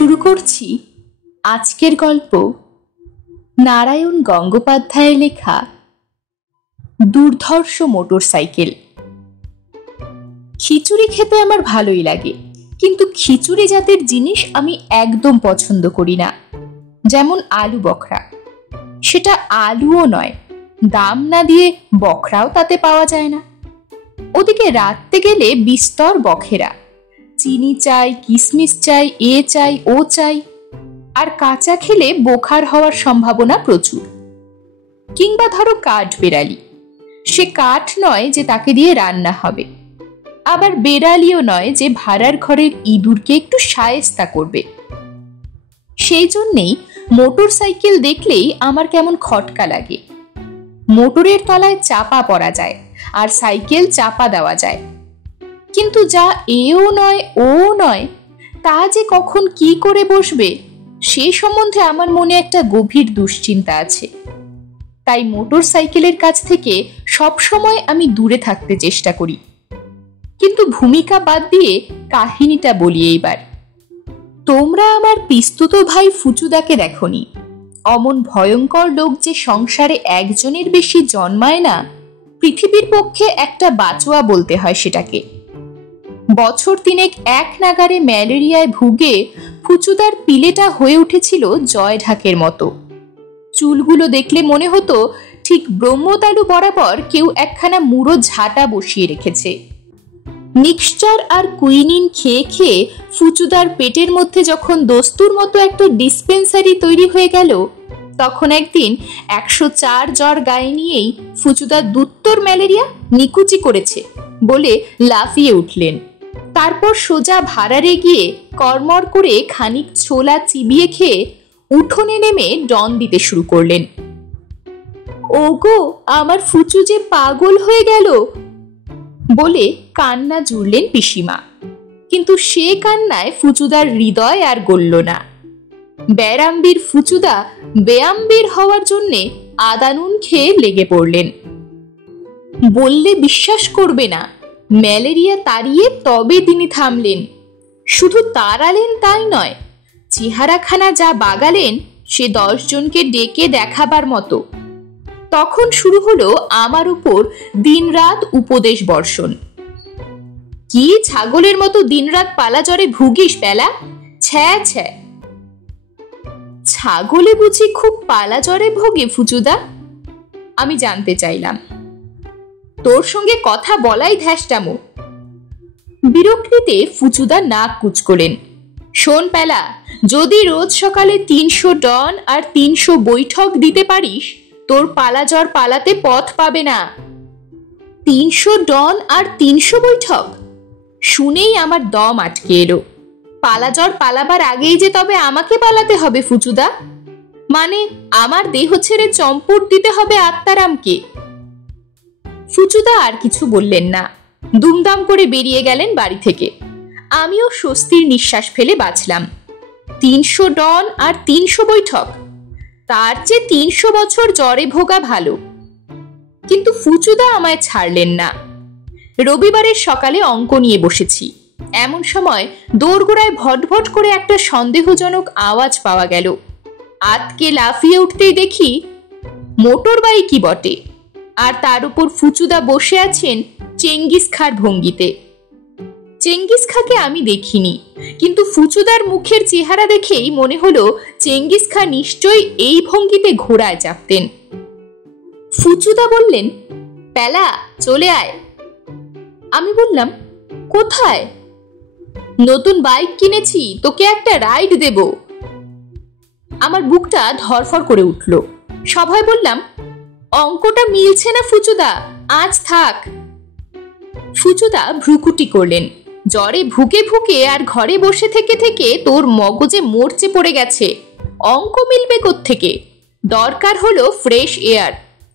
শুরু করছি আজকের গল্প নারায়ণ গঙ্গোপাধ্যায়ের লেখা দুর্ধর্ষ মোটরসাইকেল। খিচুড়ি খেতে আমার ভালোই লাগে, কিন্তু খিচুড়ি জাতের জিনিস আমি একদম পছন্দ করি না। যেমন আলু বখরা, সেটা আলুও নয়, দাম না দিয়ে বখরাও তাতে পাওয়া যায় না। ওদিকে রাঁধতে গেলে বিস্তর বখেরা, চিনি চাই, কিশমিশ চাই, এ চাই ও চাই, আর কাঁচা খেলে বোখার হওয়ার সম্ভাবনা প্রচুর। কিংবা ধরো কাঠ বেড়ালি, সে কাঠ নয় যে তাকে দিয়ে রান্না হবে, আবার বেড়ালিও নয় যে ভাড়ার ঘরের ইঁদুরকে একটু শায়েস্তা করবে। সেই জন্যেই মোটর সাইকেল দেখলেই আমার কেমন খটকা লাগে। মোটরের তলায় চাপা পড়া যায়, আর সাইকেল চাপা দেওয়া যায়, কিন্তু যা এও নয় ও নয়, তা যে কখন কি করে বসবে সে সম্বন্ধে আমার মনে একটা গভীর দুশ্চিন্তা আছে। তাই মোটর সাইকেলের কাছ থেকে সব সময় আমি দূরে থাকতে চেষ্টা করি। কিন্তু ভূমিকা বাদ দিয়ে কাহিনীটা বলি এইবার। তোমরা আমার পিস্তুত ভাই ফুচুদাকে দেখনি? অমন ভয়ঙ্কর লোক যে সংসারে একজনের বেশি জন্মায় না, পৃথিবীর পক্ষে একটা বাঁচোয়া বলতে হয় সেটাকে। বছর তিনেক এক নাগারে ম্যালেরিয়ায় ভুগে ফুচুদার পিলেটা হয়ে উঠেছিল জয় ঢাকের মতো। চুলগুলো দেখলে মনে হতো ঠিক ব্রহ্মতালু বরাবর কেউ একখানা মুড়ো ঝাঁটা বসিয়ে রেখেছে। মিক্সচার আর কুইনিন খেয়ে খেয়ে ফুচুদার পেটের মধ্যে যখন দস্তুর মতো একটা ডিসপেন্সারি তৈরি হয়ে গেল, তখন একদিন 104 জ্বর গায়ে নিয়েই ফুচুদা দুত্তর ম্যালেরিয়া নিকুচি করেছে বলে লাফিয়ে উঠলেন। তারপর সোজা ভাড়ারে গিয়ে কর্মর করে খানিক ছোলা চিবিয়ে খেয়ে উঠোনে নেমে ডন দিতে শুরু করলেন। ওগো, আমার ফুচু যে পাগল হয়ে গেল বলে কান্না জুড়লেন পিসিমা। কিন্তু সে কান্নায় ফুচুদার হৃদয় আর গলল না। ব্যারামবীর ফুচুদা বেয়ামবীর হওয়ার জন্যে আদানুন খেয়ে লেগে পড়লেন। বললে বিশ্বাস করবে না, ম্যালেরিয়া তাড়িয়ে তবে তিনি থামলেন। শুধু তাড়ালেন তাই নয়, চেহারাখানা যা বাগালেন সে 10 জনকে ডেকে দেখাবার মতো। তখন শুরু হলো আমার উপর দিনরাত উপদেশ বর্ষণ। কি ছাগলের মতো দিনরাত পালা জ্বরে ভুগিস বেলা? ছ্যা ছ্যা। ছাগলে বুঝি খুব পালা জ্বরে ভোগে ফুচুদা? আমি জানতে চাইলাম। তোর সঙ্গে কথা বলাই ধ্যাসটামো। বিরক্তিতে ফুচুদা নাক কুচকলেন। শোন পেলা, যদি রোজ সকালে 300 ডন আর 300 বৈঠক দিতে পারিস, তোর পালা জ্বর পালাতে পথ পাবে না। 300 ডন আর 300 বৈঠক শুনেই আমার দম আটকে এলো। পালা জ্বর পালাবার আগেই যে তবে আমাকে পালাতে হবে ফুচুদা? মানে আমার দেহ ছেড়ে চম্পট দিতে হবে আত্মারামকে? ফুচুদা আর কিছু বললেন না, দুমদাম করে বেরিয়ে গেলেন বাড়ি থেকে। আমিও স্বস্তির নিঃশ্বাস ফেলে বাঁচলাম। 300 ডন আর 300 বৈঠক, তার চেয়ে 300 বছর জ্বরে ভোগা ভালো। কিন্তু ফুচুদা আমায় ছাড়লেন না। রবিবারের সকালে অঙ্ক নিয়ে বসেছি, এমন সময় দোরগোড়ায় ভটভট করে একটা সন্দেহজনক আওয়াজ পাওয়া গেল। আতকে লাফিয়ে উঠতেই দেখি মোটর বাইকই বটে, আর তার উপর ফুচুদা বসে আছেন চেঙ্গিস খাঁর ভঙ্গিতে। চেঙ্গিস খাঁকে আমি দেখিনি, কিন্তু ফুচুদার মুখের চেহারা দেখেই মনে হলো চেঙ্গিস খাঁ নিশ্চয়ই এই ভঙ্গিতে ঘোড়ায় চাপতেন। ফুচুদা বললেন, পেলা চলে আয়। আমি বললাম, কোথায়? নতুন বাইক কিনেছি, তোকে একটা রাইড দেব। আমার বুকটা ধরফর করে উঠল। সবাই বললাম, অঙ্কটা মিলছে না ফুচুদা, আজ থাক। ফুচুদা ভ্রুকুটি করলেন। জ্বরে ভুকে ভুকে আর ঘরে বসে থেকে থেকে তোর মগজে মরচে পড়ে গেছে। অঙ্ক মিলবে কোত্থেকে? দরকার হলো ফ্রেশ এয়ার।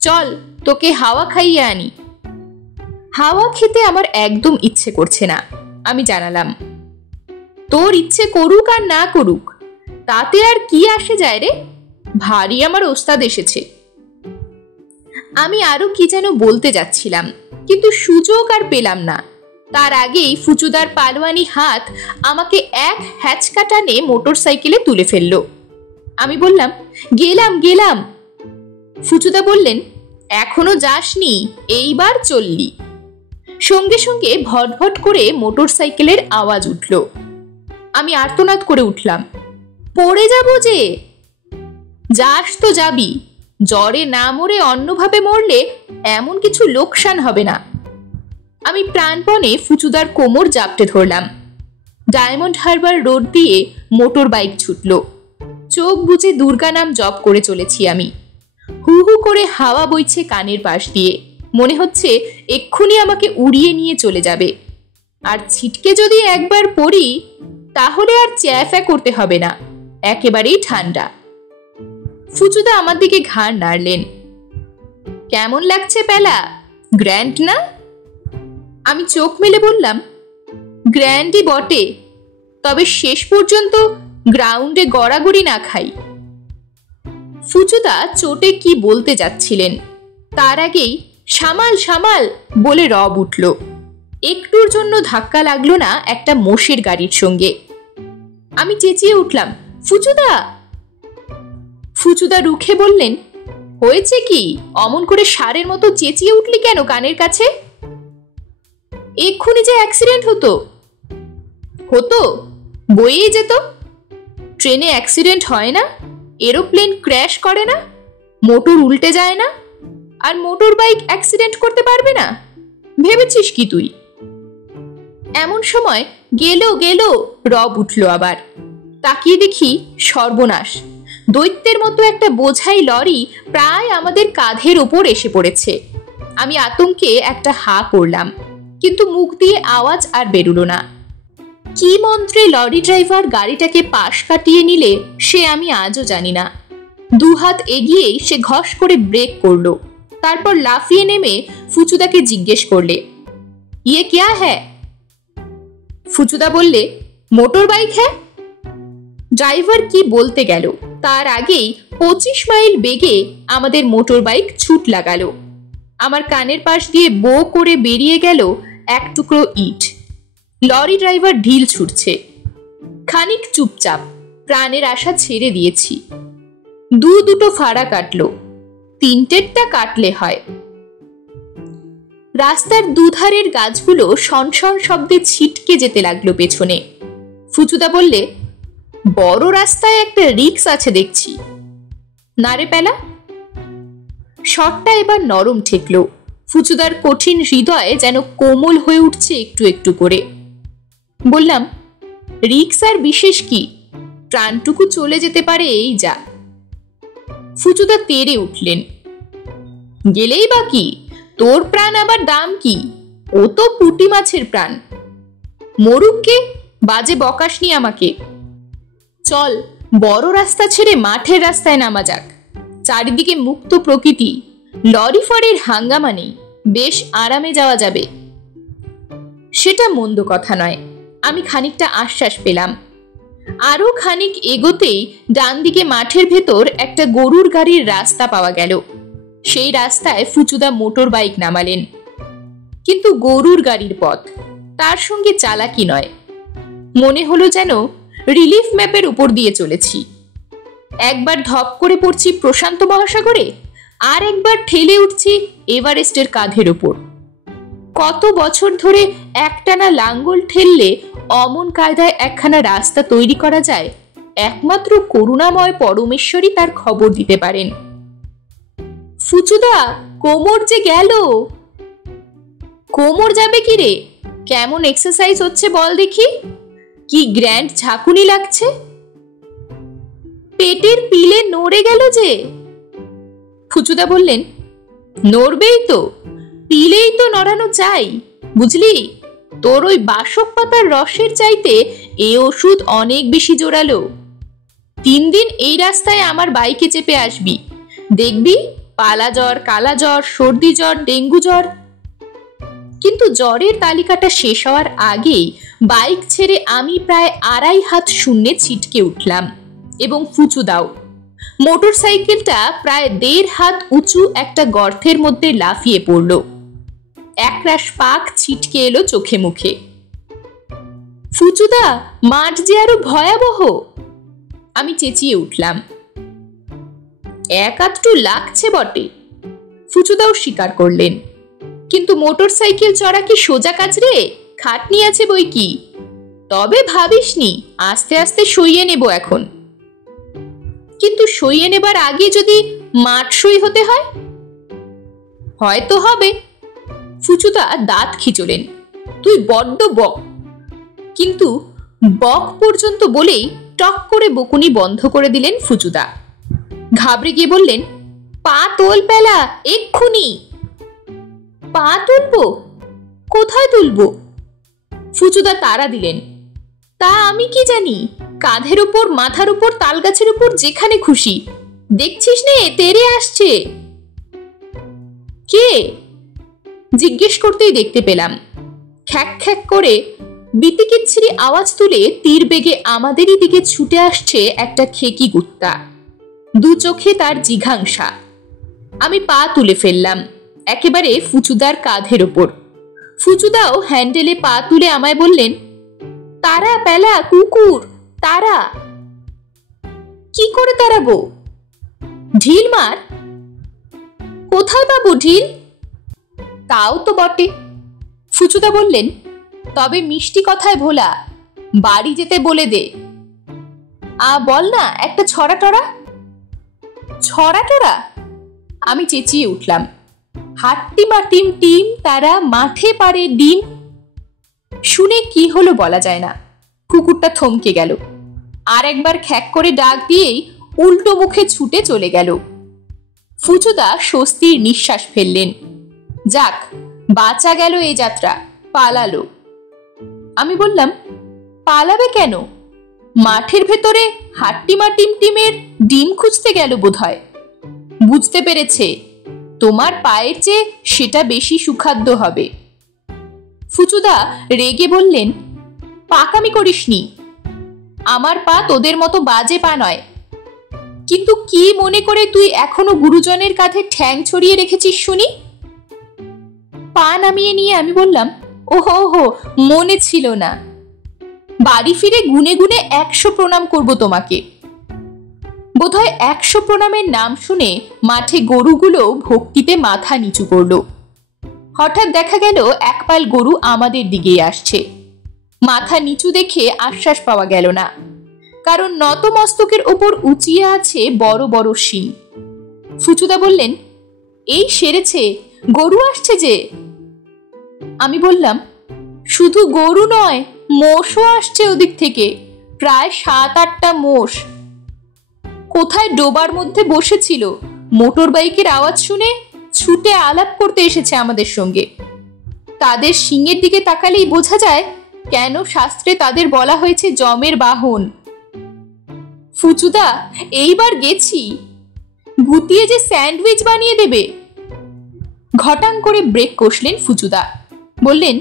চল তোকে হাওয়া খাইয়ে আনি। হাওয়া খেতে আমার একদম ইচ্ছে করছে না, আমি জানালাম। তোর ইচ্ছে করুক আর না করুক, তাতে আর কি আসে যায় রে? ভারী আমার ওস্তাদ এসেছে। আমি আরো কি যেন বলতে যাচ্ছিলাম, কিন্তু সুযোগ আর পেলাম না। তার আগেই ফুচুদার পালোয়ানি হাত আমাকে এক হ্যাচকা টানে মোটর সাইকেলে তুলে ফেলল। আমি বললাম, গেলাম গেলাম। ফুচুদা বললেন, এখনো যাসনি, এইবার চললি। সঙ্গে সঙ্গে ভটভট করে মোটর সাইকেলের আওয়াজ উঠল। আমি আর্তনাদ করে উঠলাম, পড়ে যাব যে। যাস তো যাবি, জ্বরে না মরে অন্যভাবে মরলে এমন কিছু লোকসান হবে না। আমি প্রাণপণে ফুচুদার কোমর জাপটে ধরলাম। ডায়মন্ড হারবার রোড দিয়ে মোটর বাইক ছুটল। চোখ বুজে দুর্গা নাম জপ করে চলেছি আমি। হু হু করে হাওয়া বইছে কানের পাশ দিয়ে, মনে হচ্ছে এক্ষুনি আমাকে উড়িয়ে নিয়ে চলে যাবে। আর ছিটকে যদি একবার পড়ি তাহলে আর চ্যাফ্যা করতে হবে না, একেবারেই ঠান্ডা। ফুচুদা আমার দিকে ঘাড় নাড়লেন। কেমন লাগছে পেলা, গ্র্যান্ড না? আমি চোখ মেলে বললাম, গ্র্যান্ডই বটে, তবে শেষ পর্যন্ত গ্রাউন্ডে গড়াগড়ি না খাই। ফুচুদা চোটে কি বলতে যাচ্ছিলেন, তার আগেই সামাল সামাল বলে রব উঠল। একটুর জন্য ধাক্কা লাগলো না একটা মোষের গাড়ির সঙ্গে। আমি চেঁচিয়ে উঠলাম, ফুচুদা। ফুচুদা রুখে বললেন, হয়েছে কি, অমন করে ষাঁড়ের মতো চেঁচিয়ে উঠলি কেন কানের কাছে? এক্ষুনি যে অ্যাক্সিডেন্ট হতো। হতো? বইয়েই যেত। ট্রেনে অ্যাক্সিডেন্ট হয় না, এরোপ্লেন ক্র্যাশ করে না, মোটর উল্টে যায় না, আর মোটর বাইক অ্যাক্সিডেন্ট করতে পারবে না? ভেবেছিস কি তুই? এমন সময় গেল গেল রব উঠল আবার। তাকিয়ে দেখি সর্বনাশ, দৈত্যের মতো একটা বোঝাই লরি প্রায় আমাদের কাঁধের ওপর এসে পড়েছে। আমি আতঙ্কে একটা হা করলাম, কিন্তু মুখ দিয়ে আওয়াজ আর বেরুলো না। কি মন্ত্রে লরি ড্রাইভার গাড়িটাকে পাশ কাটিয়ে নিলে সে আমি আজও জানি না। দুহাত এগিয়েই সে ঘষ করে ব্রেক করলো, তারপর লাফিয়ে নেমে ফুচুদাকে জিজ্ঞেস করলে, ইয়ে ক্যা হ্যায়? ফুচুদা বললে, মোটর বাইক হ্যাঁ। ড্রাইভার কি বলতে গেল তার আগেই 25 মাইল বেগে আমাদের মোটর বাইক ছুট লাগালো। আমার কানের পাশ দিয়ে বো করে বেরিয়ে গেল এক টুকরো ইট। লরি ড্রাইভার ঢিল ছুটছে। খানিক চুপচাপ, প্রাণের আশা ছেড়ে দিয়েছি। দুটো ফাড়া কাটলো, তিনটেরটা কাটলে হয়। রাস্তার দুধারের গাছগুলো সনসন শব্দে ছিটকে যেতে লাগলো পেছনে। ফুচুদা বললে, বড় রাস্তায় একটা রিক্স আছে দেখছি। না রে পেলা। শটটা এবার নরম ঠেকলো। ফুচুদার কঠিন হৃদয় যেন কোমল হয়ে উঠছে একটু একটু করে। বললাম, রিক্স আর বিশেষ কি, প্রাণটুকু চলে যেতে পারে এই যা। ফুচুদা তেড়ে উঠলেন। গেলেই বা কি, তোর প্রাণ আবার দাম কি? ও তো পুঁটি মাছের প্রাণ। মরুককে, বাজে বকাসনি আমাকে। চল, বড় রাস্তা ছেড়ে মাঠের রাস্তায় নামা যাক। চারিদিকে মুক্ত প্রকৃতি, লরি ফরের হাঙ্গামা নেই, বেশ আরামে যাওয়া যাবে। সেটা মন্দ কথা নয়, আমি খানিকটা আশ্বাস পেলাম। আরো খানিক এগোতেই ডান দিকে মাঠের ভেতর একটা গরুর গাড়ির রাস্তা পাওয়া গেল। সেই রাস্তায় ফুচুদা মোটর বাইক নামালেন। কিন্তু গরুর গাড়ির পথ, তার সঙ্গে চালাকি নয়। মনে হলো যেন রিলিফ ম্যাপের উপর দিয়ে চলেছি। একবার ধপ করে পড়ছি প্রশান্ত মহাসাগরে, আর একবার ঠেলে উঠছি এভারেস্টের কাঁধের ওপর। কত বছর ধরে একটানা লাঙ্গল ঠেললে অমন কায়দায় একখানা রাস্তা তৈরি করা যায়, একমাত্র করুণাময় পরমেশ্বরই তার খবর দিতে পারেন। ফুচুদা, কোমর যে গেল। কোমর যাবে কি রে? কেমন এক্সারসাইজ হচ্ছে বল দেখি। কি গ্র্যান্ড ঝাঁকুনি লাগছে। পেটের পিলে নড়ে গেল যে। ফুচুদা বললেন, নড়বেই তো, পিলেই তো নড়ানো চাই, বুঝলি? তোর ওই বাসক পাতার রসের চাইতে এ ওষুধ অনেক বেশি জোরালো। 3 দিন এই রাস্তায় আমার বাইকে চেপে আসবি, দেখবি পালা জ্বর, কালা জ্বর, সর্দি জ্বর, ডেঙ্গু জ্বর। কিন্তু জ্বরের তালিকাটা শেষ হওয়ার আগেই বাইক ছেড়ে আমি প্রায় 2.5 হাত শূন্যে ছিটকে উঠলাম, এবং ফুচুদাও। মোটর সাইকেলটা প্রায় 1.5 হাত উঁচু একটা গর্তের মধ্যে লাফিয়ে পড়ল। একরাশ পাক ছিটকে এলো চোখে মুখে। ফুচুদা, মাঠ যে আরো ভয়াবহ! আমি চেঁচিয়ে উঠলাম। এক আধটু লাগছে বটে, ফুচুদাও স্বীকার করলেন, কিন্তু মোটর সাইকেল চড়া কি সোজা কাজ রে? খাটনি আছে বই কি। তবে ভাবিসনি, আস্তে আস্তে সইয়ে নেব এখন। কিন্তু সইয়ে নেবার আগে যদি মাঠ সই হতে হয়? হয়তো হবে। ফুচুদা দাঁত খিচলেন। তুই বড্ড বক। কিন্তু বক পর্যন্ত বলেই টক করে বকুনি বন্ধ করে দিলেন ফুচুদা। ঘাবড়ে গিয়ে বললেন, পা তোল পেলা, এক্ষুনি। পা তুলবো? কোথায় তুলবো? ফুচুদা তাড়া দিলেন, তা আমি কি জানি। কাঁধের উপর, মাথার উপর, তাল গাছের উপর, যেখানে খুশি। দেখছিস নে, তেরে আসছে। কে? জিজ্ঞেস করতেই দেখতে পেলাম খ্যাক খ্যাক করে বিতিকিচ্ছিরি আওয়াজ তুলে তীর বেগে আমাদেরই দিকে ছুটে আসছে একটা খেকি কুত্তা। দু চোখে তার জিঘাংসা। আমি পা তুলে ফেললাম একেবারে ফুচুদার কাঁধের ওপর। ফুচুদাও হ্যান্ডেলে পা তুলে আমায় বললেন, তারা পেলা, কুকুর তারা। কি করে তাড়াবো? ঢিল মার। কোথায় পাবো ঢিল? তাও তো বটে। ফুচুদা বললেন, তবে মিষ্টি কথায় ভোলা, বাড়ি যেতে বলে দে। বল না একটা ছড়া টড়া। ছড়া টড়া? আমি চেঁচিয়ে উঠলাম, হাট্টিমা টিম টিম তারা মাঠে পারে ডিম। শুনে কি হলো বলা যায় না। কুকুরটা থমকে গেল, আর একবার খ্যাক করে ডাক দিয়েই উল্টো মুখে ছুটে চলে গেল। ফুচুদা স্বস্তির নিঃশ্বাস ফেললেন। যাক, বাঁচা গেল এ যাত্রা, পালালো। আমি বললাম, পালাবে কেন? মাঠের ভেতরে হাট্টিমা টিম টিমের ডিম খুঁজতে গেল বোধহয়। বুঝতে পেরেছে তোমার পায়ের চেয়ে সেটা বেশি সুখাদ্য হবে। ফুচুদা রেগে বললেন, পাকামি করিসনি। আমার পা তোদের মতো বাজে পা নয়। কিন্তু কি মনে করে তুই এখনো গুরুজনের কাঁধে ঠ্যাং ছড়িয়ে রেখেছিস শুনি? পা নামিয়ে নিয়ে আমি বললাম, ওহো ওহো, মনে ছিল না। বাড়ি ফিরে গুনে গুনে 100 প্রণাম করব তোমাকে। বোধহয় 100 প্রণামের নাম শুনে মাঠে গরুগুলো ভক্তিতে মাথা নিচু করল। হঠাৎ দেখা গেল একপাল গরু আমাদের দিকেই আসছে। মাথা নিচু দেখে আশ্বাস পাওয়া গেল না, কারণ নত মস্তকের ওপর উঁচিয়ে আছে বড় বড় শিং। ফুচুদা বললেন, এই সেরেছে, গরু আসছে যে। আমি বললাম, শুধু গরু নয়, মোষও আসছে ওদিক থেকে, প্রায় 7-8টা মোষ। কোথায় ডোবার মধ্যে বসেছিল, মোটর বাইকের আওয়াজ শুনে ছুটে আলাপ করতে এসেছে আমাদের সঙ্গে। তাদের শিংয়ের দিকে তাকালেই বোঝা যায় কেন শাস্ত্রে তাদের বলা হয়েছে যমের বাহন। ফুচুদা, এইবার গেছি, গুতিয়ে যে স্যান্ডউইচ বানিয়ে দেবে। ঘটাং করে ব্রেক কষলেন ফুচুদা। বললেন,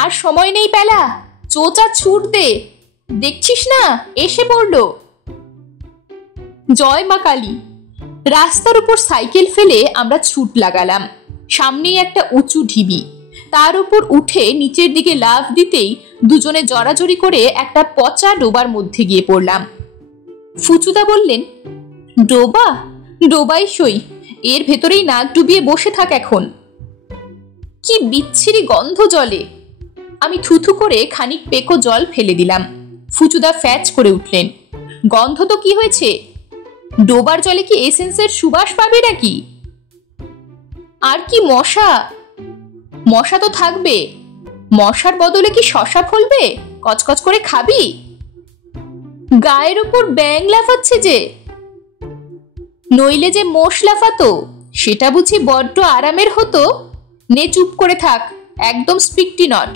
আর সময় নেই পেলা, চোচা ছুট দে, দেখছিস না এসে পড়ল। জয় মা কালী। রাস্তার উপর সাইকেল ফেলে আমরা ছুট লাগালাম। সামনেই একটা উঁচু ঢিবি, তার উপর উঠে নিচের দিকে লাফ দিতেই দুজনে জড়াজড়ি করে একটা পচা ডোবার মধ্যে গিয়ে পড়লাম। ফুচুদা বললেন, ডোবা? ডোবাই সই, এর ভেতরেই নাক ডুবিয়ে বসে থাক এখন। কি বিচ্ছিরি গন্ধ জলে। আমি থুথু করে খানিক পেকো জল ফেলে দিলাম। ফুচুদা ফ্যাচ করে উঠলেন, গন্ধ তো কি হয়েছে, ডোবার জলে কি এসেন্সের সুবাস পাবে নাকি? আর কি মশা। মশা তো থাকবে, মশার বদলে কি শশা ফলবে, কচকচ করে খাবি? গায়ের উপর ব্যাং লাফাচ্ছে যে। নইলে যে মোষ লাফাতো, সেটা বুঝি বড্ড আরামের হতো। নে চুপ করে থাক, একদম স্পিকটি নট।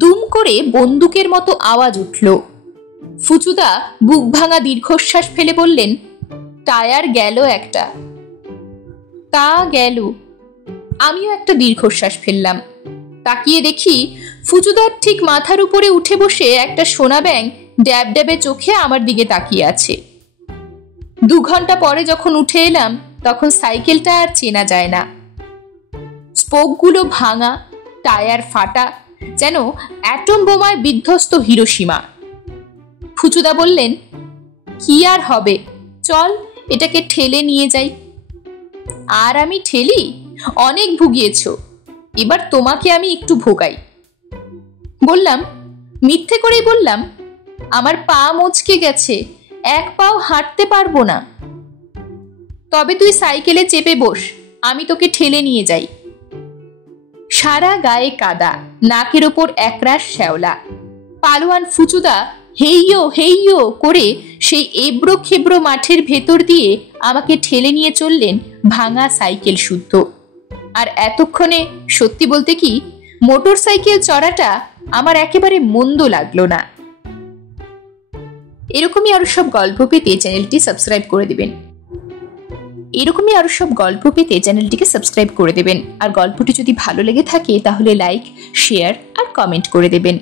দুম করে বন্দুকের মতো আওয়াজ উঠল। ফুচুদা বুক ভাঙা দীর্ঘশ্বাস ফেলে বললেন, টায়ার গেল একটা। তা গেল। আমিও একটা দীর্ঘশ্বাস ফেললাম। তাকিয়ে দেখি ফুচুদার ঠিক মাথার উপরে উঠে বসে একটা সোনা ব্যাঙ ড্যাব ড্যাবে চোখে আমার দিকে তাকিয়ে আছে। 2 ঘন্টা পরে যখন উঠে এলাম, তখন সাইকেলটা আর চেনা যায় না। স্পোকগুলো ভাঙা, টায়ার ফাটা, যেন অ্যাটম বোমায় বিধ্বস্ত হিরোশিমা। ফুচুদা বললেন, কি আর হবে, চল এটাকে ঠেলে নিয়ে যাই। আর আমি ঠেলি? অনেক ভুগিয়েছ, এবার তোমাকে আমি একটু ভোগাই। বললাম, মিথ্যে করেই বললাম, আমার পা মচকে গেছে, এক পাও হাঁটতে পারবো না। তবে তুই সাইকেলে চেপে বস, আমি তোকে ঠেলে নিয়ে যাই। সারা গায়ে কাদা, নাকের ওপর একরাশ শ্যাওলা। পালোয়ান ফুচুদা হেইয়ো হেইয়ো করে সেই এবড়ো খেবড়ো মাঠের ভেতর দিয়ে আমাকে ঠেলে নিয়ে চললেন ভাঙা সাইকেল শুদ্ধ। আর এতক্ষণে সত্যি বলতে কি, মোটর সাইকেল চড়াটা আমার একেবারে মন্দ লাগলো না। এরকমই আরো সব গল্প পেতে চ্যানেলটিকে সাবস্ক্রাইব করে দেবেন। আর গল্পটি যদি ভালো লেগে থাকে তাহলে লাইক, শেয়ার আর কমেন্ট করে দেবেন।